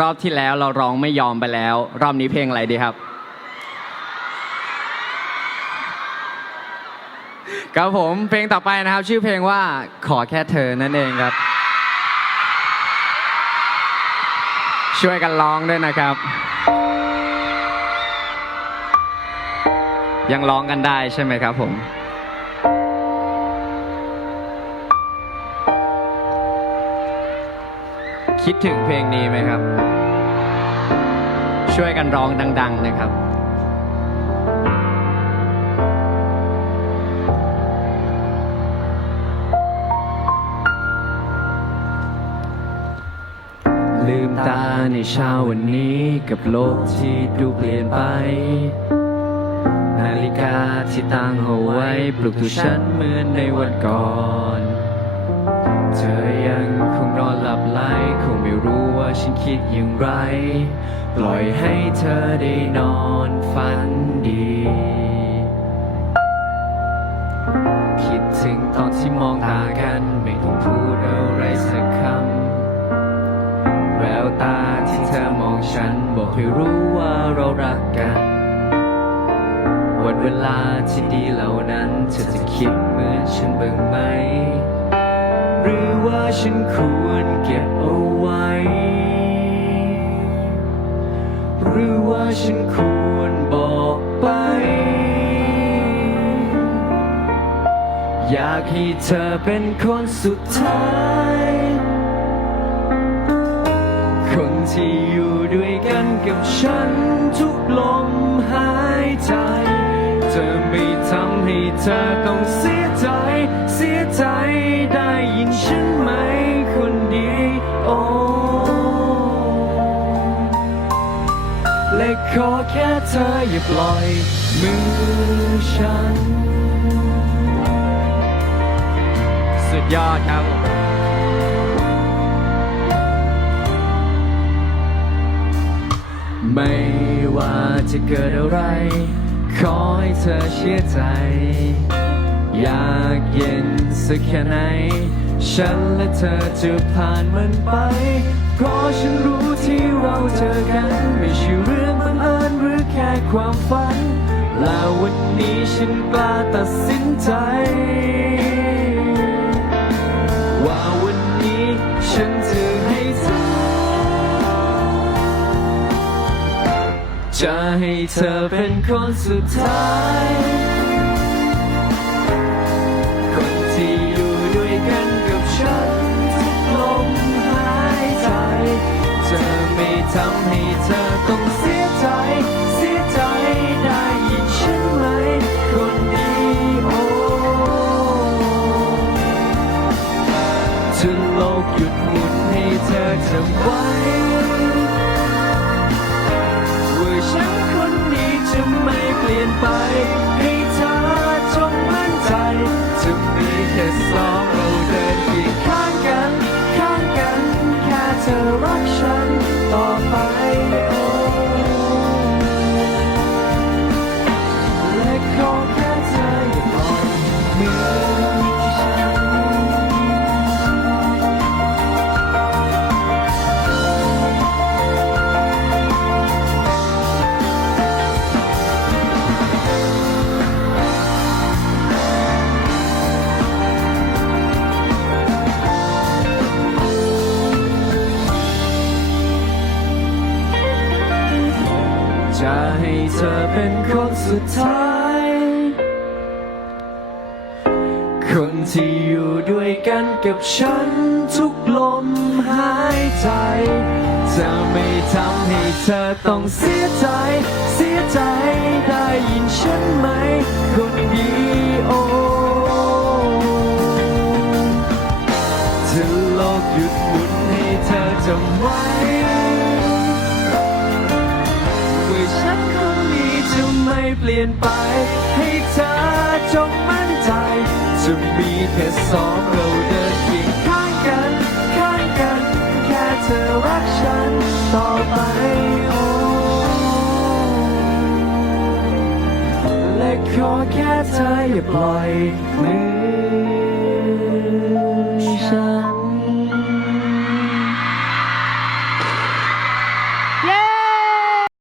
รอบที่แล้วเราร้องไม่ยอมไปแล้ว รอบนี้เพลงอะไรดีครับ ครับผมเพลงต่อไปนะครับ ชื่อเพลงว่าขอแค่เธอนั่นเองครับ ช่วยกันร้องด้วยนะครับ ยังร้องกันได้ใช่ไหมครับผม คิดถึงเพลงนี้ไหมครับ ช่วยกันร้องดัง ๆ นะครับ ลืมตาในเช้าวันนี้กับโลกที่ดูเปลี่ยนไป นาฬิกาที่ตั้งเอาไว้ปลุกทุกฉันเหมือนในวันก่อน เธอยังคงนอนหลับไหลคงไม่รู้ว่าฉันคิดอย่างไร ปล่อยให้เธอได้นอนฝันดี คิดถึงตอนที่มองตากันไม่ต้องพูดอะไรสักคำ แววตาที่เธอมองฉันบอกให้รู้ว่าเรารักกันวันเวลาที่ดีเหล่านั้นเธอจะคิดเหมือนฉันบ้างไหม ฉันควรเก็บเอาไว้ หรือว่าฉันควรบอกไป อยากให้เธอเป็นคนสุดท้าย คนที่อยู่ด้วยกันกับฉันทุกลมหายใจจะไม่ทำให้เธอต้อง และขอแค่เธออย่าปล่อยมือฉัน สุดยอดครับไม่ว่าจะเกิดอะไร ขอให้เธอเชื่อใจ อยากเย็นสักแค่ไหน ฉันและเธอจะผ่านมันไป เพราะฉันรู้ที่เราเจอกันไม่ใช่เรื่อง แค่ความฝัน และวันนี้ฉันกล้าตัดสินใจ ว่าวันนี้ฉันจะให้เธอ จะให้เธอเป็นคนสุดท้าย คนที่อยู่ด้วยกันกับฉันทุกลมหายใจจะไม่ทำให้เธอต้อง กหยุดหมุนให้เธอจำไว้ว่าฉันคนนี้จะไม่เปลี่ยนไป ให้เธอจงมั่นใจจะมีแค่สอง เธอเป็นคนสุดท้าย คนที่อยู่ด้วยกันกับฉันทุกลมหายใจ จะไม่ทำให้เธอต้องเสียใจ เสียใจได้ยินฉันไหม คนดีโอ เปลี่ยนไป ให้เธอจงมั่นใจ จะมีแค่สองเราเดินเคียงข้างกัน ข้างกัน แค่เธอรักฉันต่อไปโอ้และขอแค่เธออย่าปล่อยมือ